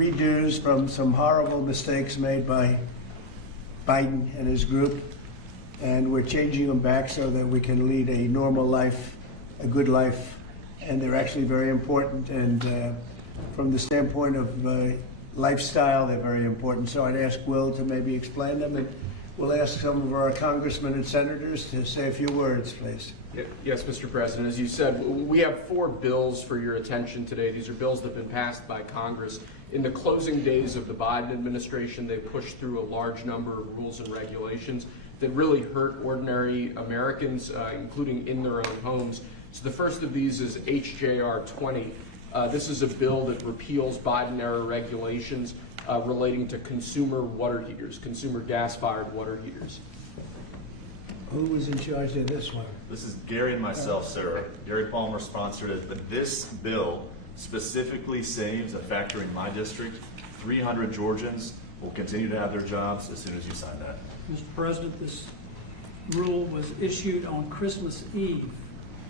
redos from some horrible mistakes made by Biden and his group, and we're changing them back so that we can lead a normal life, a good life, and they're actually very important. And from the standpoint of lifestyle, they're very important. So I'd ask Will to maybe explain them, and we'll ask some of our congressmen and senators to say a few words, please. Yes, Mr. President. As you said, we have 4 bills for your attention today. These are bills that have been passed by Congress. In the closing days of the Biden administration, they pushed through a large number of rules and regulations that really hurt ordinary Americans, including in their own homes. So the first of these is HJR 20. This is a bill that repeals Biden-era regulations relating to consumer water heaters, consumer gas-fired water heaters. Who was in charge of this one? This is Gary and myself, sir. Gary Palmer sponsored it, but this bill specifically saves a factory in my district. 300 Georgians will continue to have their jobs as soon as you sign that. Mr. President, this rule was issued on Christmas Eve.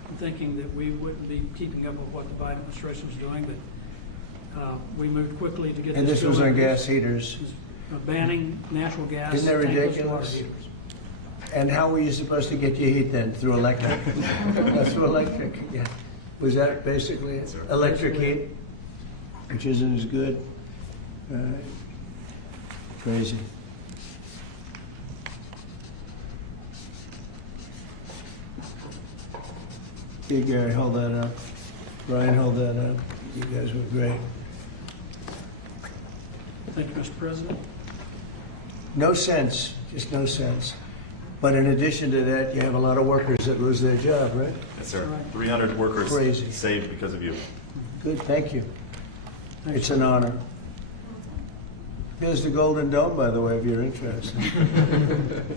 I'm thinking that we wouldn't be keeping up with what the Biden administration was doing, but we moved quickly to get And this was on gas heaters. Banning natural gas. Isn't that tankless ridiculous? water heaters. And how were you supposed to get your heat then? Through electric? Through electric, yeah. Was that basically it? Electric heat, which isn't as good? Crazy. Hey, Gary, hold that up. Brian, hold that up. You guys were great. Thank you, Mr. President. No sense, just no sense. But in addition to that, you have a lot of workers that lose their job, right? Yes, sir. Right. 300 workers Crazy. saved because of you. Good, thank you. It's an honor. There's the Golden Dome, by the way, if you're interested.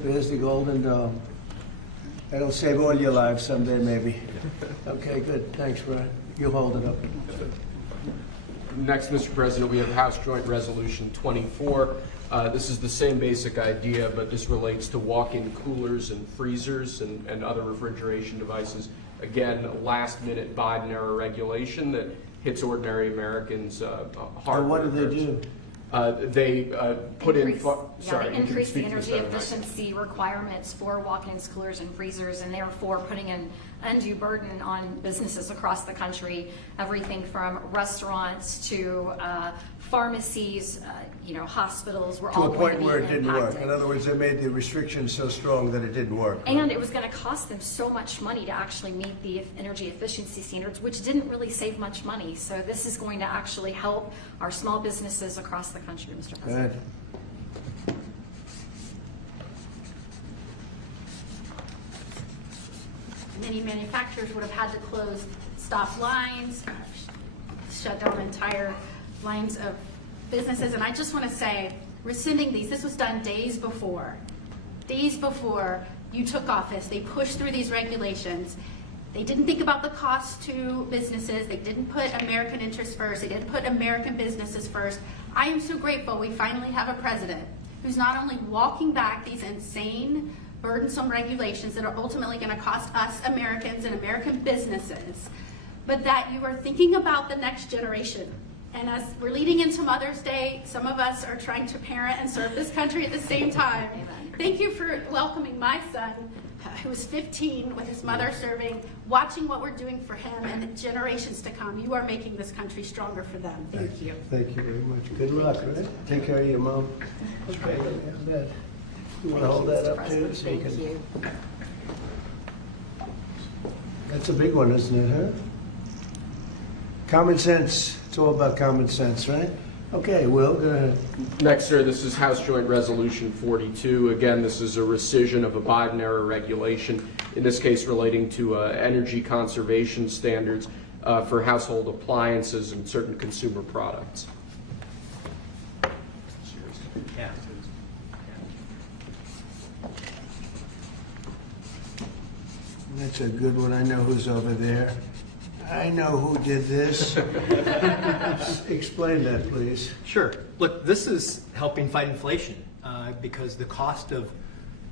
There's the Golden Dome. That'll save all your lives someday, maybe. Okay, good. Thanks, Brian. You hold it up. Next, Mr. President, we have House Joint Resolution 24. This is the same basic idea, but this relates to walk-in coolers and freezers and other refrigeration devices. Again, last-minute Biden-era regulation that hits ordinary Americans hard. What do they do? They put increase the in energy efficiency requirements for walk-ins, coolers, and freezers, and therefore putting an undue burden on businesses across the country. Everything from restaurants to pharmacies, hospitals. Were all To a point where it going to be didn't work. impacted. In other words, they made the restrictions so strong that it didn't work. And it was going to cost them so much money to actually meet the energy efficiency standards, which didn't really save much money. So this is going to actually help our small businesses across the country, Mr. President. Good. Many manufacturers would have had to close stop lines, shut down entire lines of businesses. And I just want to say, rescinding these, this was done days before you took office. They pushed through these regulations. They didn't think about the cost to businesses. They didn't put American interests first. They didn't put American businesses first. I am so grateful we finally have a president who's not only walking back these insane, burdensome regulations that are ultimately going to cost us Americans and American businesses, but that you are thinking about the next generation. And as we're leading into Mother's Day, some of us are trying to parent and serve this country at the same time. Thank you for welcoming my son, who was 15, with his mother serving, watching what we're doing for him and the generations to come. You are making this country stronger for them. Thank you. Thank you very much. Good luck, right? Take care of your mom. Okay, have that. You want to hold that up too? So Thank you. That's a big one, isn't it, huh? Common sense. It's all about common sense, right? Okay, Will, go ahead. Next, sir, this is House Joint Resolution 42. Again, this is a rescission of a Biden-era regulation, in this case relating to energy conservation standards for household appliances and certain consumer products. That's a good one. I know who's over there. I know who did this. Explain that, please. Sure. Look, this is helping fight inflation because the cost of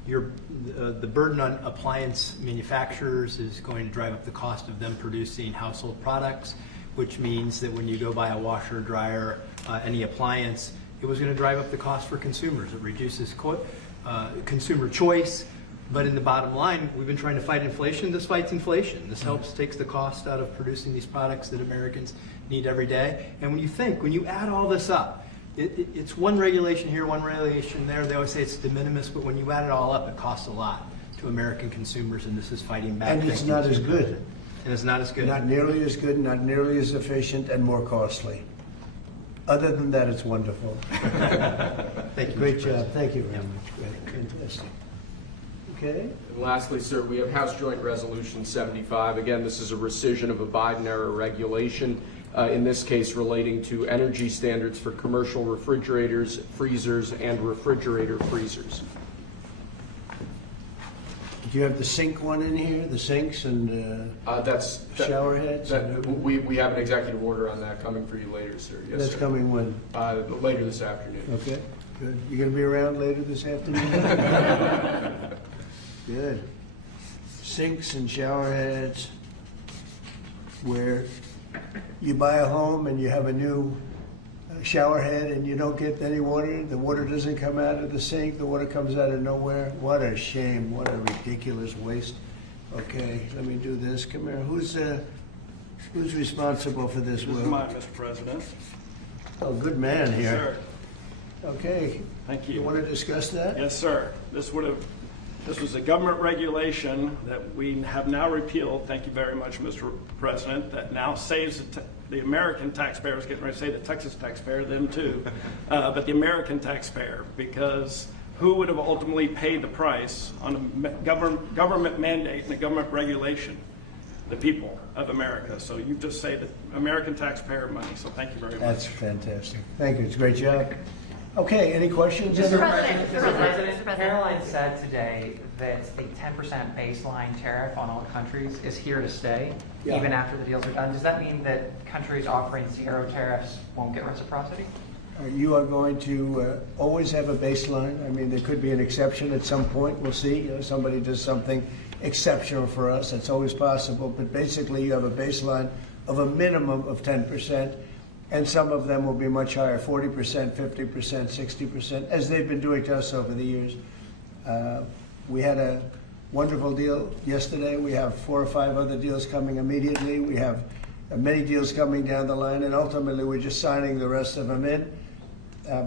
the burden on appliance manufacturers is going to drive up the cost of them producing household products, which means that when you go buy a washer, dryer, any appliance, it was going to drive up the cost for consumers. It reduces consumer choice. But in the bottom line, we've been trying to fight inflation. This fights inflation. This takes the cost out of producing these products that Americans need every day. And when you add all this up, it's one regulation here, one regulation there. They always say it's de minimis, but when you add it all up, it costs a lot to American consumers, and this is fighting back. And it's not as good. And it's not as good. Not nearly as good, not nearly as efficient, and more costly. Other than that, it's wonderful. Thank you. Great Mr. job. President. Thank you very much. Great. Fantastic. Okay. And lastly, sir, we have House Joint Resolution 75. Again, this is a rescission of a Biden-era regulation, in this case relating to energy standards for commercial refrigerators, freezers, and refrigerator freezers. Do you have the sink one in here, the sinks and shower heads? We have an executive order on that coming for you later, sir. Yes, That's sir. coming when? Later this afternoon. Okay, good. You gonna be around later this afternoon? Good. Sinks and shower heads, where you buy a home and you have a new shower head and you don't get any water, the water doesn't come out of the sink, the water comes out of nowhere. What a shame, what a ridiculous waste. Okay, let me do this. Come here. Who's responsible for this, Will? This is mine, Mr. President. Oh, good man here. Sir. Okay. Thank you. You want to discuss that? Yes, sir. This was a government regulation that we have now repealed. Thank you very much, Mr. President. That now saves the American taxpayer. I was getting ready to say the Texas taxpayer, them too, but the American taxpayer, because who would have ultimately paid the price on a government mandate and a government regulation? The people of America. So you just say the American taxpayer money. So thank you very much. That's fantastic. Thank you. It's a great job. Okay, any questions? Mr. President, President, Caroline said today that the 10% baseline tariff on all countries is here to stay, Yeah. even after the deals are done. Does that mean that countries offering zero tariffs won't get reciprocity? You are going to always have a baseline. I mean, there could be an exception at some point. We'll see. You know, somebody does something exceptional for us. That's always possible. But basically, you have a baseline of a minimum of 10%. And some of them will be much higher, 40%, 50%, 60%, as they've been doing to us over the years. We had a wonderful deal yesterday. We have 4 or 5 other deals coming immediately. We have many deals coming down the line, and ultimately we're just signing the rest of them in.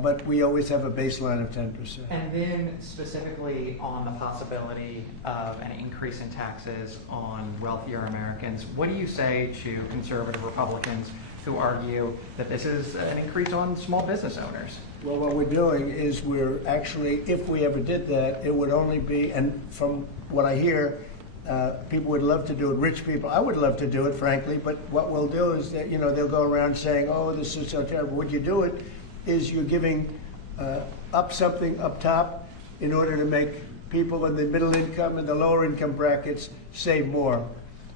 But we always have a baseline of 10%. And then specifically on the possibility of an increase in taxes on wealthier Americans, what do you say to conservative Republicans who argue that this is an increase on small business owners? Well, what we're doing is we're actually, if we ever did that, it would only be, and from what I hear, people would love to do it, rich people. I would love to do it, frankly, but what we'll do is that, you know, they'll go around saying, oh, this is so terrible. Would you do it? Is you're giving up something up top in order to make people in the middle income and the lower income brackets save more.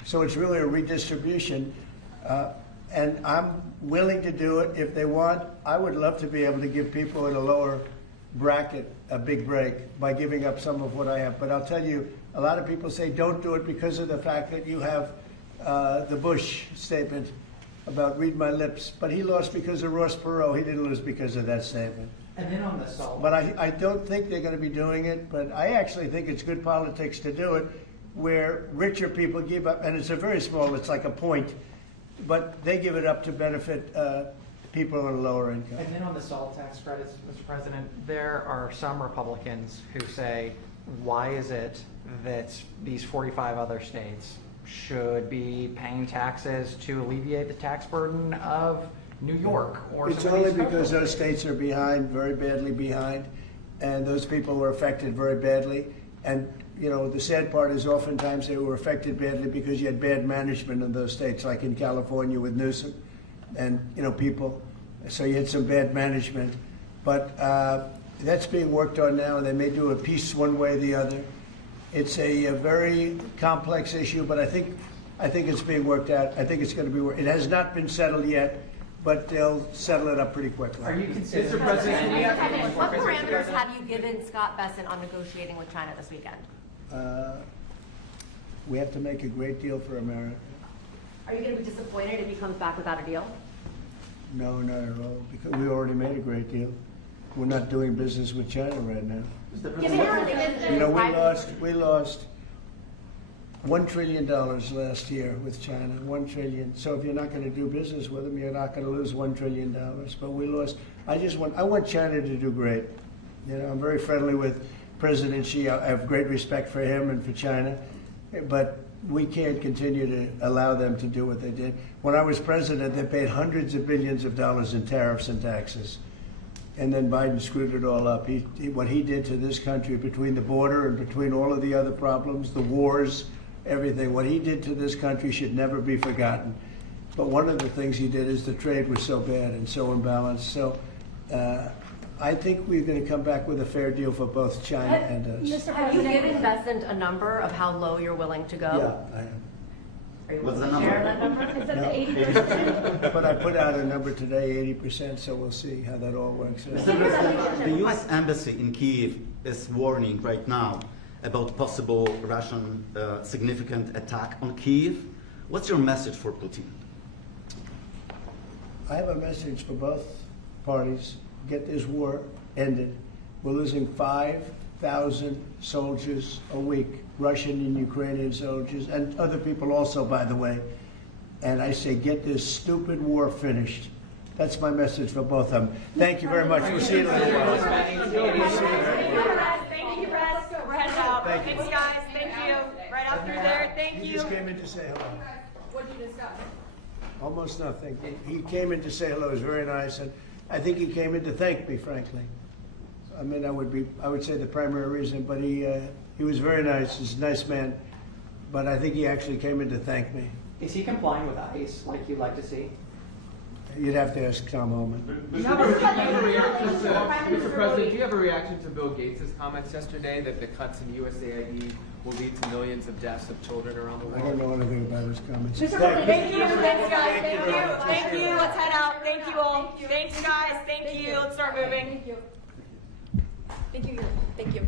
So it's really a redistribution. And I'm willing to do it if they want. I would love to be able to give people in a lower bracket a big break by giving up some of what I have. But I'll tell you, a lot of people say don't do it because of the fact that you have the Bush statement about read my lips, but he lost because of Ross Perot. He didn't lose because of that statement. And then on the salt. But I don't think they're going to be doing it, but I actually think it's good politics to do it where richer people give up, and it's a very small, it's like a point, but they give it up to benefit people on a lower income. And then on the salt tax credits, Mr. President, there are some Republicans who say, why is it that these 45 other states should be paying taxes to alleviate the tax burden of New York or It's some of only these because coastal those states are behind, very badly behind, and those people were affected very badly. And, you know, the sad part is oftentimes they were affected badly because you had bad management in those states, like in California with Newsom and, you know, people. So you had some bad management. But that's being worked on now, and they may do a piece one way or the other. It's a very complex issue, but I think it's being worked out. I think it's going to be worked. It has not been settled yet, but they'll settle it up pretty quickly. Are you considering? Mr. President, what parameters have you given Scott Bessent on negotiating with China this weekend? We have to make a great deal for America. Are you going to be disappointed if he comes back without a deal? No, not at all, because we already made a great deal. We're not doing business with China right now. You know, we lost $1 trillion last year with China, $1 trillion. So if you're not going to do business with them, you're not going to lose $1 trillion. But we lost. I want China to do great. You know, I'm very friendly with President Xi. I have great respect for him and for China, but we can't continue to allow them to do what they did. When I was president, they paid hundreds of billions of dollars in tariffs and taxes. And then Biden screwed it all up. What he did to this country, between the border and between all of the other problems, the wars, everything, what he did to this country should never be forgotten. But one of the things he did is the trade was so bad and so imbalanced. So I think we're going to come back with a fair deal for both China and us. Have you given Besant a number of how low you're willing to go? Yeah, I am. What's the number? Is that the 80%? But I put out a number today, 80%, so we'll see how that all works out. Mr. President, the U.S. Embassy in Kyiv is warning right now about possible Russian significant attack on Kyiv. What's your message for Putin? I have a message for both parties. Get this war ended. We're losing 5,000 soldiers a week, Russian and Ukrainian soldiers, and other people also, by the way. And I say, get this stupid war finished. That's my message for both of them. Thank you very much. We'll see you in a little while. Thank you, Russ. We're heading out. Thanks, guys. Thank you. Right out through there. Thank He you. just came in to say hello. What did you discuss? Almost nothing. He came in to say hello. It was very nice, and I think he came in to thank me, frankly. I mean, I would say the primary reason, but he was very nice. He's a nice man, but I think he actually came in to thank me. Is he complying with ICE like you'd like to see? You'd have to ask Tom Homan. Mr. President, do you have a reaction to Bill Gates' comments yesterday that the cuts in USAID will lead to millions of deaths of children around the I world? don't know anything about his comments. Thank you. Thanks, guys. Thank you. Thank you. Let's head out. Thank you all. Thanks, guys. Thank you. Let's start moving. Thank you. Thank you.